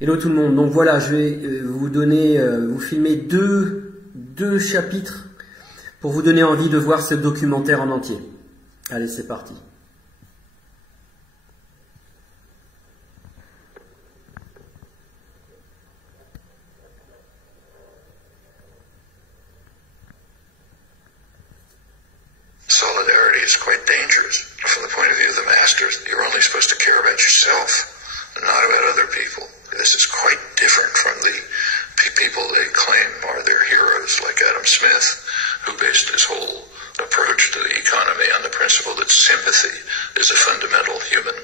Hello tout le monde, donc voilà, je vais vous filmer deux chapitres pour vous donner envie de voir ce documentaire en entier. Allez, c'est parti. Solidarity is quite dangerous. From the point of view of the masters, you're only supposed to care about yourself, not about other people. This is quite different from the people they claim are their heroes, like Adam Smith, who based his whole approach to the economy on the principle that sympathy is a fundamental human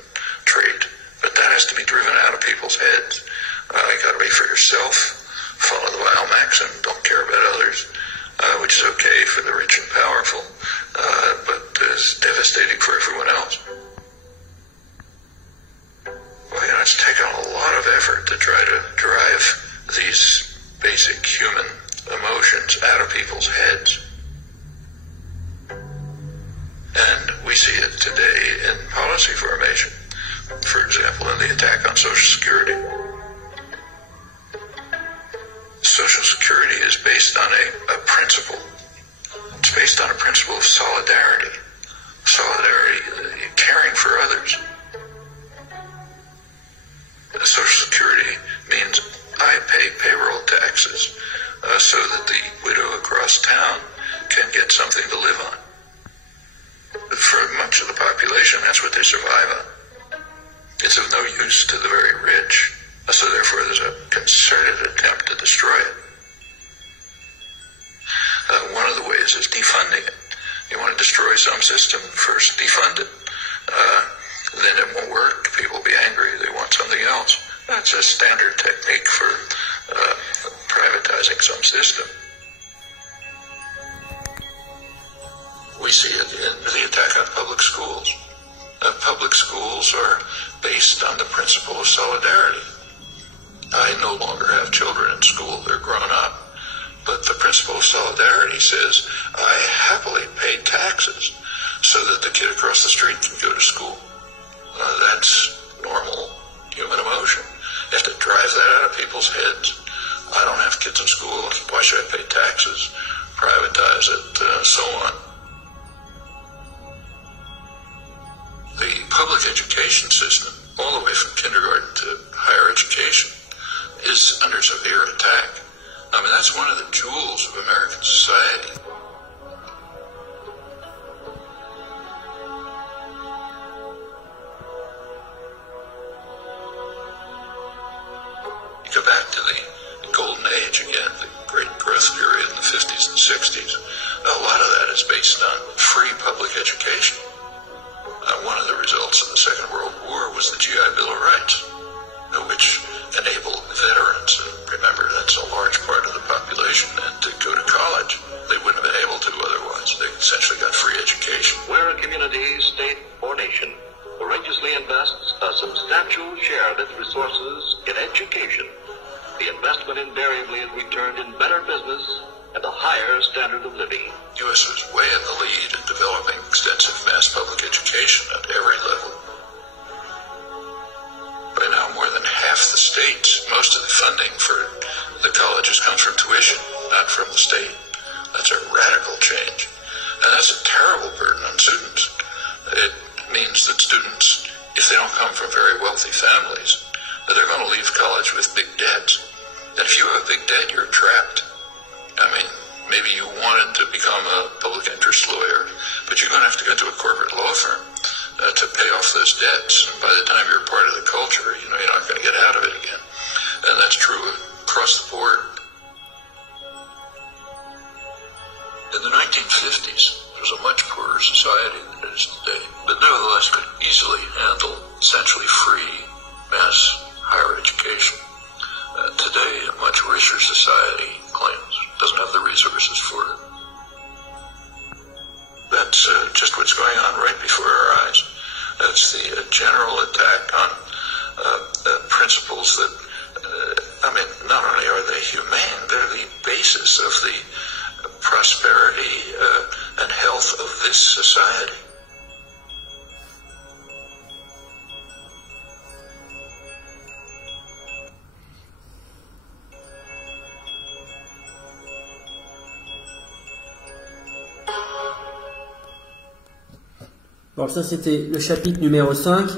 trait. But that has to be driven out of people's heads. You got to be for yourself, follow the Weil maxim, don't care about others, which is okay for the rich and powerful, but is devastating for everyone else. Well, you know, it's taken a lot of effort to try to drive these basic human emotions out of people's heads. And we see it today in policy formation. For example, in the attack on Social Security. Social Security is based on a principle. It's based on a principle of solidarity. Solidarity, caring for others. Social Security means I pay payroll taxes so that the widow across town can get something to live on. For much of the population, that's what they survive on. It's of no use to the very rich, so therefore there's a concerted attempt to destroy it. One of the ways is defunding it. You want to destroy some system, first defund it. Then it won't work. People will be angry. They want something else. That's a standard technique for privatizing some system. We see it in the attack on public schools. Public schools are based on the principle of solidarity. I no longer have children in school. They're grown up. But the principle of solidarity says I happily pay taxes so that the kid across the street can go to school. That's normal human emotion. You have to drive that out of people's heads. I don't have kids in school. Why should I pay taxes? Privatize it, so on. The public education system, all the way from kindergarten to higher education, is under severe attack. I mean, that's one of the jewels of American society. Go back to the golden age again, the great growth period in the 50s and 60s. A lot of that is based on free public education. One of the results of the Second World War was the GI Bill of Rights, which enabled veterans, and remember that's a large part of the population, and to go to college. They wouldn't have been able to otherwise. They essentially got free education. Where a community, state, or nation courageously invests a substantial share of its resources in education, the investment invariably is returned in better business and a higher standard of living. The U.S. was way in the lead in developing extensive mass public education at every level. By now, more than half the states, most of the funding for the colleges comes from tuition, not from the state. That's a radical change. And that's a terrible burden on students. It means that students, if they don't come from very wealthy families, they're going to leave college with big debts. And if you have a big debt, you're trapped. I mean, maybe you wanted to become a public interest lawyer, but you're going to have to go to a corporate law firm to pay off those debts. And by the time you're part of the culture, you know, you're not going to get out of it again. And that's true across the board. In the 1950s, it was a much poorer society than it is today, but nevertheless could easily handle essentially free mass higher education. Today, a much richer society claims doesn't have the resources for it. That's just what's going on right before our eyes. That's the general attack on principles that, I mean, not only are they humane, they're the basis of the prosperity and health of this society. Bon, ça c'était le chapitre numéro 5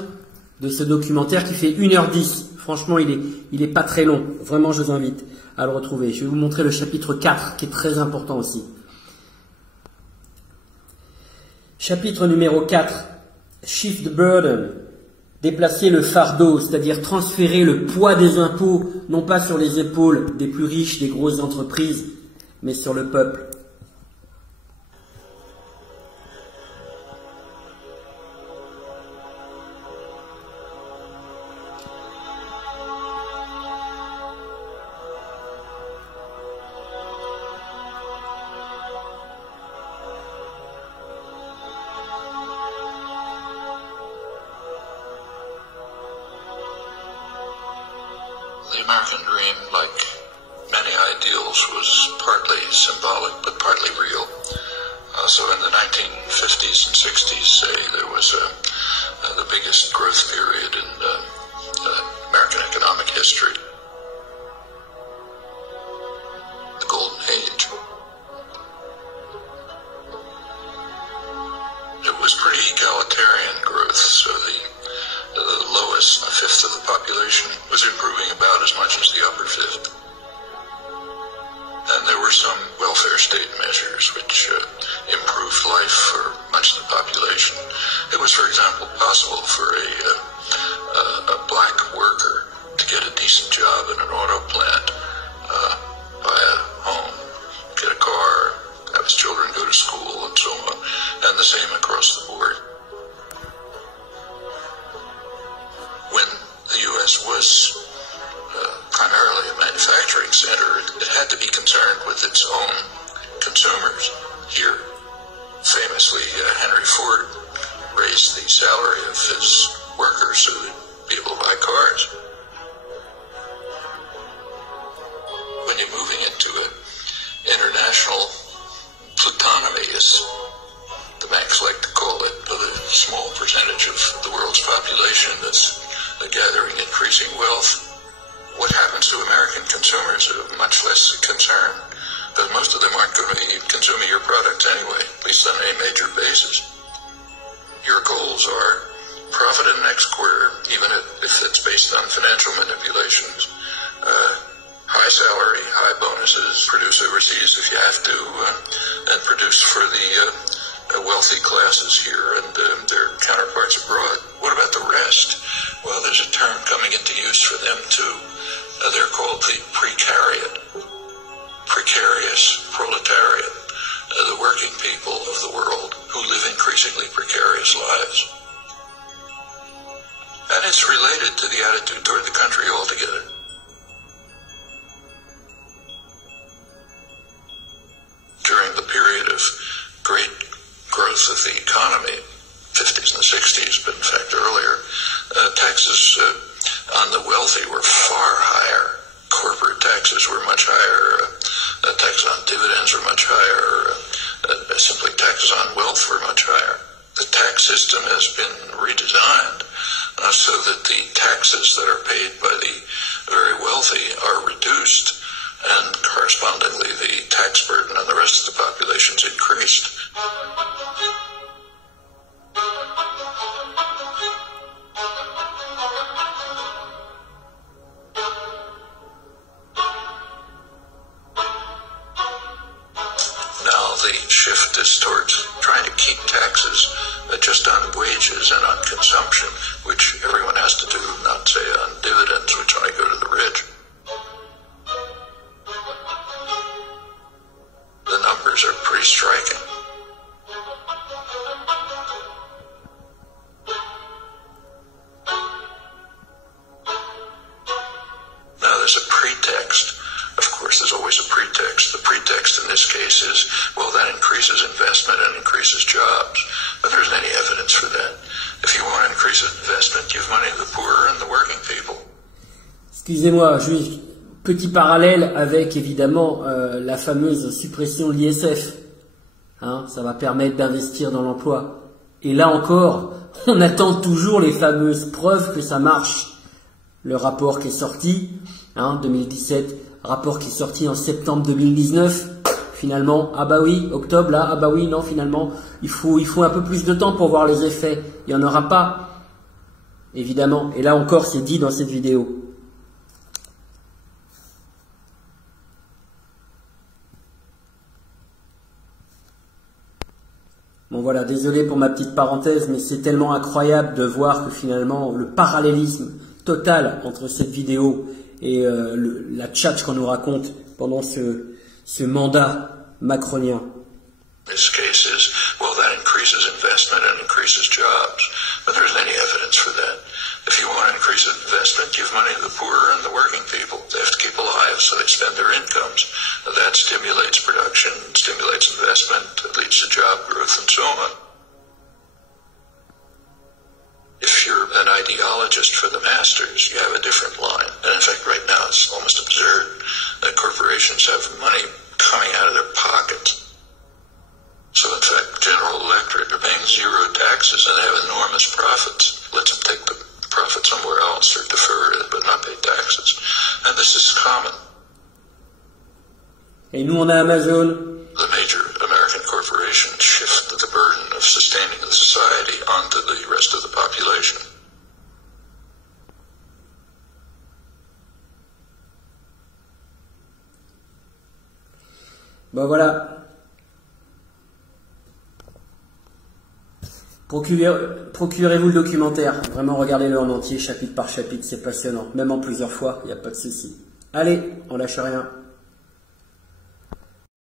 de ce documentaire qui fait 1h10. Franchement, il est pas très long. Vraiment, je vous invite à le retrouver. Je vais vous montrer le chapitre 4 qui est très important aussi. Chapitre numéro 4. Shift the burden. Déplacer le fardeau, c'est-à-dire transférer le poids des impôts, non pas sur les épaules des plus riches, des grosses entreprises, mais sur le peuple. The American dream, like many ideals, was partly symbolic but partly real. So in the 1950s and 60s, say, there was the biggest growth period in American economic history. The Golden Age. It was pretty egalitarian growth, so the lowest fifth of the population was improving about as much as the upper fifth. And there were some welfare state measures which improved life for much of the population. It was, for example, possible for a black worker to get a decent job in an auto plant, buy a home, get a car, have his children go to school, and so on, and the same across the board. When the U.S. was primarily a manufacturing center, it had to be concerned with its own consumers. Here, famously, Henry Ford raised the salary of his workers so they'd be able to buy cars. When you're moving into an international plutonomy, as the banks like to call it, with a small percentage of the world's population that's gathering increasing wealth, what happens to American consumers is of much less concern, because most of them aren't going to be consuming your products anyway, at least on a major basis. Your goals are profit in the next quarter, even if it's based on financial manipulations, high salary, high bonuses, produce overseas if you have to, and produce for the wealthy classes here and their counterparts abroad. What about the rest? Well, there's a term coming into use for them too. They're called the precariat, precarious proletariat, the working people of the world who live increasingly precarious lives. And it's related to the attitude toward the country altogether. During the period of great growth of the economy, 50s and the 60s, but in fact earlier, taxes on the wealthy were far higher. Corporate taxes were much higher. Taxes on dividends were much higher. Simply taxes on wealth were much higher. The tax system has been redesigned so that the taxes that are paid by the very wealthy are reduced, and correspondingly the tax burden on the rest of the population is increased. The shift is towards trying to keep taxes just on wages and on consumption, which everyone has to do, not say on dividends, which only go to the rich. The numbers are pretty striking. Now there's a pretext. Of course, there's always a pretext. The pretext in this case is, well, that increases investment and increases jobs. But there isn't any evidence for that. If you want to increase investment, give money to the poor and the working people. Excusez-moi, juste petit parallèle avec évidemment la fameuse suppression de l'ISF. Hein, ça va permettre d'investir dans l'emploi. Et là encore, on attend toujours les fameuses preuves que ça marche. Le rapport qui est sorti, 2017, rapport qui est sorti en septembre 2019, finalement, ah bah oui, octobre là, ah bah oui, non, finalement, il faut un peu plus de temps pour voir les effets. Il n'y en aura pas, évidemment. Et là encore, c'est dit dans cette vidéo. Bon voilà, désolé pour ma petite parenthèse, mais c'est tellement incroyable de voir que finalement le parallélisme total entre cette vidéo et la tchatche qu'on nous raconte pendant ce mandat macronien. This case is, well, that increases investment and increases jobs, but there isn't any evidence for that. If you want to increase investment, give money to the poor and the working people. They have to keep alive, so they spend their incomes. That stimulates production, stimulates investment, it leads to job growth and so on. If you're an ideologist for the masters, you have a different line. And in fact, right now it's almost absurd that corporations have money coming out of their pockets. So in fact, General Electric are paying zero taxes and they have enormous profits. Let them take the profit somewhere else or defer it but not pay taxes. And this is common. Et nous on a Amazon. The major American corporations shift the burden of sustaining the society onto the rest of the population. Ben voilà. Procurez-vous le documentaire. Vraiment, regardez-le en entier, chapitre par chapitre, c'est passionnant. Même en plusieurs fois, il n'y a pas de souci. Allez, on lâche rien.